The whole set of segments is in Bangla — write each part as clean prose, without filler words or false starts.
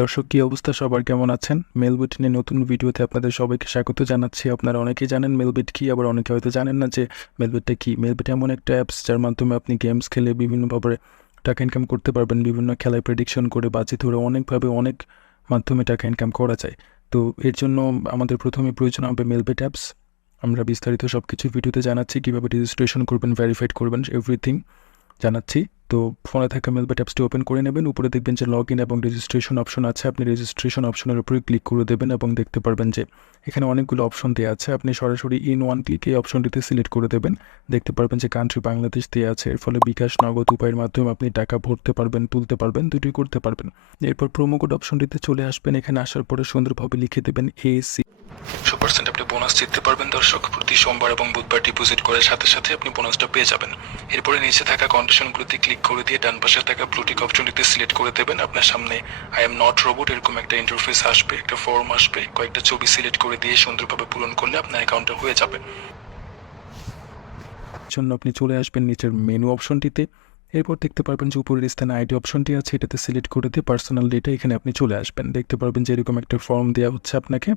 দর্শক, কি অবস্থা? সবার কেমন আছেন? মেলবিট নিয়ে নতুন ভিডিওতে আপনাদের সবাইকে স্বাগত জানাচ্ছি। আপনারা অনেকেই জানেন মেলবিট কি, আবার অনেকে হয়তো জানেন না যে মেলবিটটা কি। মেলবিট এমন একটা অ্যাপস যার মাধ্যমে আপনি গেমস খেলে বিভিন্নভাবে টাকা ইনকাম করতে পারবেন। বিভিন্ন খেলায় প্রেডিকশন করে বাজি ধরে অনেকভাবে অনেক মাধ্যমে টাকা ইনকাম করা যায়। তো এর জন্য আমাদের প্রথমে প্রয়োজন হবে মেলবিট অ্যাপস। আমরা বিস্তারিত সব কিছু ভিডিওতে জানাচ্ছি, কীভাবে রেজিস্ট্রেশন করবেন, ভেরিফাইড করবেন, এভরিথিং জানাচ্ছি। তো ফোনে থাকা মেলবেট অ্যাপসটি ওপেন করে নেবেন। উপরে দেখবেন যে লগ ইন এবং রেজিস্ট্রেশন অপশন আছে। আপনি রেজিস্ট্রেশন অপশনের উপরে ক্লিক করে দেবেন এবং দেখতে পারবেন যে এখানে অনেকগুলো অপশন দেওয়া আছে। আপনি সরাসরি ইন ওয়ান ক্লিক এই অপশনটিতে সিলেক্ট করে দেবেন। দেখতে পারবেন যে কান্ট্রি বাংলাদেশ দেওয়া আছে। এর ফলে বিকাশ, নগদ উপায়ের মাধ্যমে আপনি টাকা ভরতে পারবেন, তুলতে পারবেন, দুটোই করতে পারবেন। এরপর প্রোমো কোড অপশনটিতে চলে আসবেন। এখানে আসার পরে সুন্দরভাবে লিখে দেবেন AC 100% আপনি বোনাস জিততে পারবেন। দর্শক, প্রতি সোমবার এবং বুধবার ডিপোজিট করার সাথে সাথে আপনি বোনাসটা পেয়ে যাবেন। এরপরে নিচে থাকা কন্ডিশনগুলোতে ক্লিক করে দিয়ে ডান পাশে থাকা ব্লুটিক অপশনটিতে সিলেক্ট করে দেবেন। আপনার সামনে আই এম নট রোবট এরকম একটা ইন্টারফেস আসবে, একটা ফর্ম আসবে। কয়েকটা ছবি সিলেক্ট করে দিয়ে সুন্দরভাবে পূরণ করলে আপনার অ্যাকাউন্টটা হয়ে যাবে। জন্য আপনি চলে আসবেন নিচের মেনু অপশনটিতে। এরপর দেখতে পারবেন যে উপরের স্থানে আইডি অপশনটি আছে, এটাতে সিলেক্ট করে দিয়ে পার্সোনাল ডেটা এখানে আপনি চলে আসবেন। দেখতে পারবেন যে এরকম একটা ফর্ম দেওয়া হচ্ছে আপনাকে।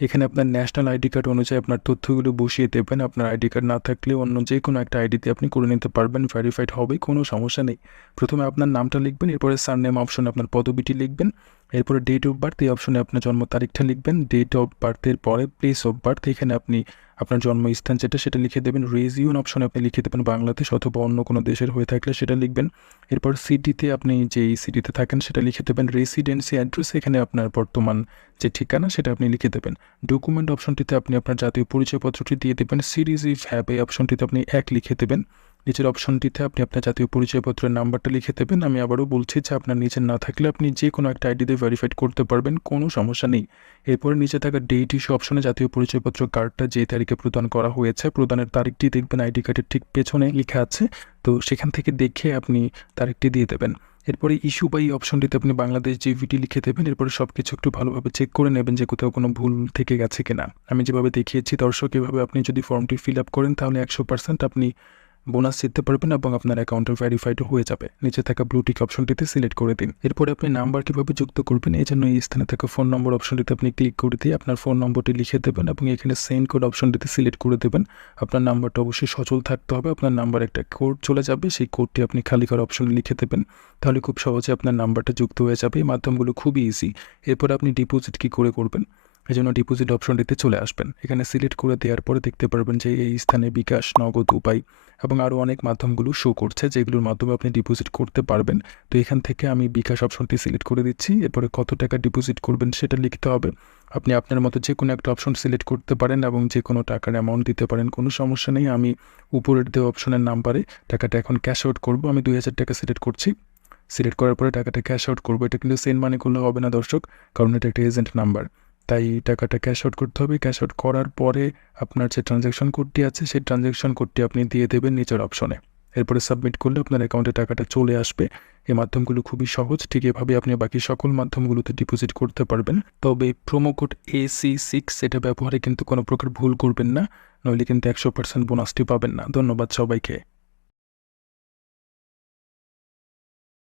এখানে আপনার ন্যাশনাল আইডি কার্ড অনুযায়ী আপনার তথ্যগুলো বসিয়ে দেবেন। আপনার আইডি কার্ড না থাকলে অন্য যে কোনো একটা আইডিতে আপনি করে নিতে পারবেন, ভেরিফাইড হবে, কোনো সমস্যা নেই। প্রথমে আপনার নামটা লিখবেন, এরপরে সারনেম অপশনে আপনার পদবিটি লিখবেন। এরপরে ডেট অফ বার্থ এই অপশনে আপনার জন্ম তারিখটা লিখবেন। ডেট অফ বার্থের পরে প্লেস অফ বার্থ এখানে আপনি আপনার জন্মস্থান যেটা সেটা লিখে দেবেন। রিজিয়ন অপশনে আপনি লিখে দেবেন বাংলাদেশ, অথবা অন্য কোনো দেশের হয়ে থাকলে সেটা লিখবেন। এরপর সিটিতে আপনি যেই সিটিতে থাকেন সেটা লিখে দেবেন। রেসিডেন্সি অ্যাড্রেস এখানে আপনার বর্তমান যে ঠিকানা সেটা আপনি লিখে দেবেন। ডকুমেন্ট অপশনটিতে আপনি আপনার জাতীয় পরিচয়পত্রটি দিয়ে দেবেন। সিরিজ ইফ হ্যাভ এই অপশনটিতে আপনি 1 লিখে দেবেন। নিচের অপশনটিতে আপনি আপনার জাতীয় পরিচয়পত্রের নাম্বারটা লিখে দেবেন। আমি আবারও বলছি যে আপনার নিচে না থাকলে আপনি যে কোনো একটা আইডিতে ভেরিফাইড করতে পারবেন, কোনো সমস্যা নেই। এরপরে নিচে থাকা ডেট ইস্যু অপশনে জাতীয় পরিচয়পত্র কার্ডটা যে তারিখে প্রদান করা হয়েছে, প্রদানের তারিখটি দেখবেন আইডি কার্ডের ঠিক পেছনে লেখা আছে। তো সেখান থেকে দেখে আপনি তারিখটি দিয়ে দেবেন। এরপরে ইস্যু বা এই অপশনটিতে আপনি বাংলাদেশ জিভিটি লিখে দেবেন। এরপরে সব কিছু একটু ভালোভাবে চেক করে নেবেন যে কোথাও কোনো ভুল থেকে গেছে কিনা। আমি যেভাবে দেখিয়েছি দর্শক, এভাবে আপনি যদি ফর্মটি ফিল আপ করেন তাহলে 100% আপনি বোনাস জিততে পারবেন এবং আপনার অ্যাকাউন্টে ভেরিফাইড হয়ে যাবে। নিচে থাকা ব্লু টিক অপশনটিতে সিলেক্ট করে দিন। এরপরে আপনি নাম্বার কীভাবে যুক্ত করবেন, এই জন্য এই স্থানে থাকা ফোন নম্বর অপশনটিতে আপনি ক্লিক করে দিয়ে আপনার ফোন নম্বরটি লিখে দেবেন এবং এখানে সেন্ড কোড অপশনটিতে সিলেক্ট করে দেবেন। আপনার নাম্বারটা অবশ্যই সচল থাকতে হবে। আপনার নাম্বার একটা কোড চলে যাবে, সেই কোডটি আপনি খালি করা অপশনে লিখে দেবেন। তাহলে খুব সহজে আপনার নাম্বারটা যুক্ত হয়ে যাবে। এই মাধ্যমগুলো খুবই ইজি। এরপর আপনি ডিপোজিট কী করে করবেন, এই জন্য ডিপোজিট অপশনটিতে চলে আসবেন। এখানে সিলেক্ট করে দেওয়ার পরে দেখতে পারবেন যে এই স্থানে বিকাশ, নগদ উপায় এবং আরও অনেক মাধ্যমগুলো শো করছে, যেগুলোর মাধ্যমে আপনি ডিপোজিট করতে পারবেন। তো এখান থেকে আমি বিকাশ অপশনটি সিলেক্ট করে দিচ্ছি। এরপরে কত টাকা ডিপোজিট করবেন সেটা লিখতে হবে। আপনি আপনার মতো যে কোনো একটা অপশন সিলেক্ট করতে পারেন এবং যে কোনো টাকার অ্যামাউন্ট দিতে পারেন, কোনো সমস্যা নেই। আমি উপরের দেওয়া অপশনের নাম্বারে টাকাটা এখন ক্যাশ আউট করবো। আমি 2000 টাকা সিলেক্ট করছি। সিলেক্ট করার পরে টাকাটা ক্যাশ আউট করবো। এটা কিন্তু সেন্ড মানি করলে হবে না দর্শক, কারণ এটা একটা এজেন্ট নাম্বার। তাই টাকাটা ক্যাশ আউট করতে হবে। ক্যাশ আউট করার পরে আপনার যে ট্রানজ্যাকশন কোডটি আছে সেই ট্রানজ্যাকশন কোডটি আপনি দিয়ে দেবেন নিচের অপশনে। এরপরে সাবমিট করলে আপনার অ্যাকাউন্টে টাকাটা চলে আসবে। এই মাধ্যমগুলো খুবই সহজ। ঠিক এভাবে আপনি বাকি সকল মাধ্যমগুলোতে ডিপোজিট করতে পারবেন। তবে প্রোমো কোড AC6 এটা ব্যবহারে কিন্তু কোনো প্রকার ভুল করবেন না, নইলে কিন্তু 100% বোনাসটি পাবেন না। ধন্যবাদ সবাইকে।